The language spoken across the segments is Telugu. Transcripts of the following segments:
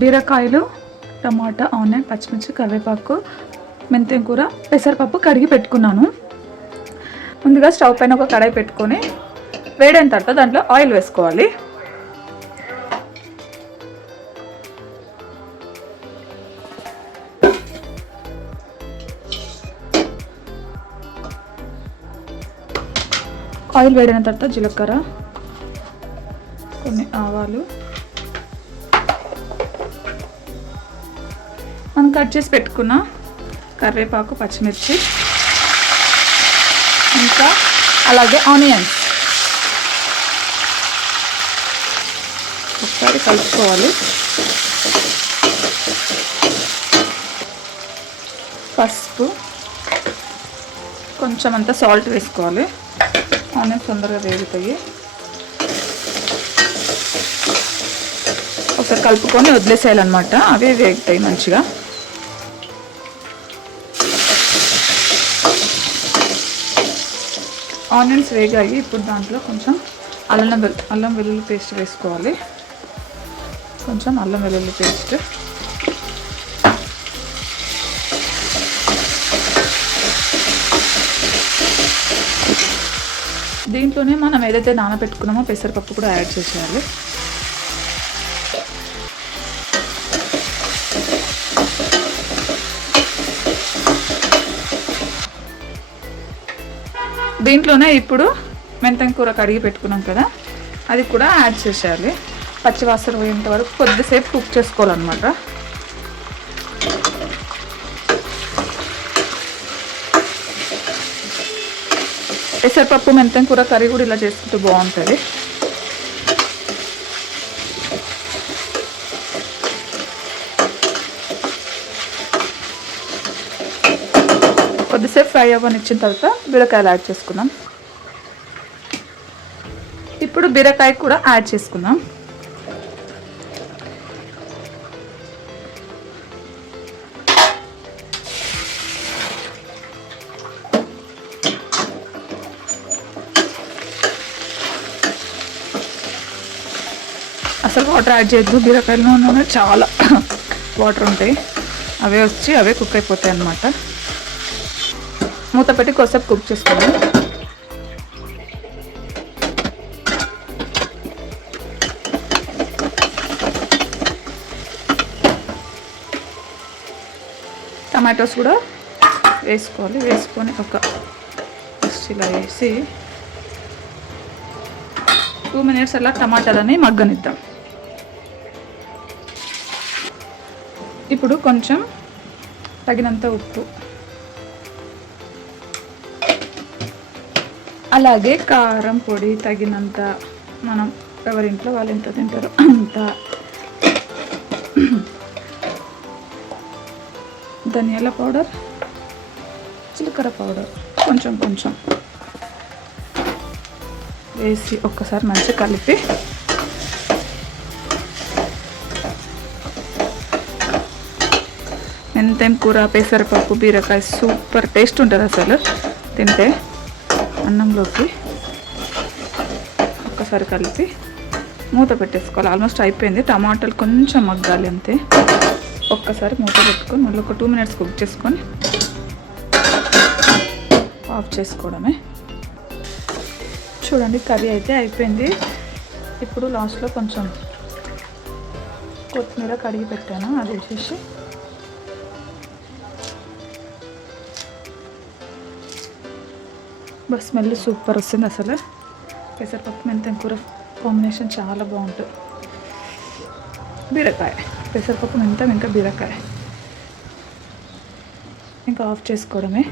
బీరకాయలు టమాటా ఆనియన్ పచ్చిమిర్చి కరివేపాకు మెంతెం కూర పెసరపప్పు కడిగి పెట్టుకున్నాను. ముందుగా స్టవ్ పైన ఒక కడాయి పెట్టుకొని వేడైన తర్వాత దాంట్లో ఆయిల్ వేసుకోవాలి. ఆయిల్ వేడిన తర్వాత జీలకర్ర కొన్ని ఆవాలు మనం కట్ చేసి పెట్టుకున్న కరివేపాకు పచ్చిమిర్చి ఇంకా అలాగే ఆనియన్స్. ఒకసారి కలుపుకోవాలి. పసుపు కొంచెం అంతా సాల్ట్ వేసుకోవాలి. ఆనియన్స్ తొందరగా వేగుతాయి. ఒకసారి కలుపుకొని వదిలేసేయాలన్నమాట. అవే వేగుతాయి మంచిగా. ఆనియన్స్ వేగాయి. ఇప్పుడు దాంట్లో కొంచెం అల్లం వెల్ అల్లం వెల్లుల్లి పేస్ట్ వేసుకోవాలి. కొంచెం అల్లం వెల్లుల్లి పేస్ట్. దీంట్లోనే మనం ఏదైతే నానబెట్టుకున్నామో పెసరపప్పు కూడా యాడ్ చేసేయాలి. దీంట్లోనే ఇప్పుడు మెంతం కూర కడిగి పెట్టుకున్నాం కదా అది కూడా యాడ్ చేసేయాలి. పచ్చివాసన పోయేంత వరకు కొద్దిసేపు కుక్ చేసుకోవాలన్నమాట. పెసరపప్పు మెంతం కూర కర్రీ కూడా ఇలా చేసుకుంటే బాగుంటుంది. కొద్దిసేపు ఫ్రై అవ్వనిచ్చిన తర్వాత బీరకాయలు యాడ్ చేసుకుందాం. ఇప్పుడు బీరకాయ కూడా యాడ్ చేసుకుందాం. అసలు వాటర్ యాడ్ చేయొద్దు బీరకాయలోనే చాలా వాటర్ ఉంటాయి. అవే వచ్చి అవే కుక్ అయిపోతాయి అన్నమాట. మూత పెట్టి కొద్దిసేపు కుక్ చేసుకోవాలి టమాటోస్ కూడా వేసుకోవాలి. వేసుకొని ఒక just ఇలా వేసి టూ మినిట్స్ అలా టమాటాలని మగ్గనిద్దాం. ఇప్పుడు కొంచెం తగినంత ఉప్పు అలాగే కారం పొడి తగినంత మనం ఎవరింట్లో వాళ్ళు ఎంత తింటారో అంత. ధనియాల పౌడర్ జీలకర్ర పౌడర్ కొంచెం కొంచెం వేసి ఒక్కసారి మంచిగా కలిపి మెంతెం కూర పెసరపప్పు బీరకాయ సూపర్ టేస్ట్ ఉంటుంది అసలు. తింటే అన్నంలోకి ఒక్కసారి కలిపి మూత పెట్టేసుకోవాలి. ఆల్మోస్ట్ అయిపోయింది. టమాటాలు కొంచెం మగ్గాలి అంతే. ఒక్కసారి మూత పెట్టుకొని మళ్ళీ ఒక టూ మినిట్స్ కుక్ చేసుకొని ఆఫ్ చేసుకోవడమే. చూడండి కర్రీ అయితే అయిపోయింది. ఇప్పుడు లాస్ట్లో కొంచెం కొత్తిమీర కడిగి పెట్టాను. అది వేసేసి బస్ స్మెల్ సూపర్ వస్తుంది అసలు. పెసరపప్పు మెంతం కూర కాంబినేషన్ చాలా బాగుంటుంది. బీరకాయ పెసరపప్పు మెంతం ఇంకా బీరకాయ. ఇంకా ఆఫ్ చేసుకోవడమే.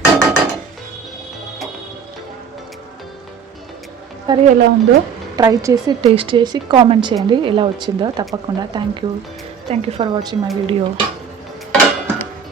కర్రీ ఎలా ఉందో ట్రై చేసి టేస్ట్ చేసి కామెంట్ చేయండి. ఎలా వచ్చిందో తప్పకుండా. Thank you. Thank you for watching my video.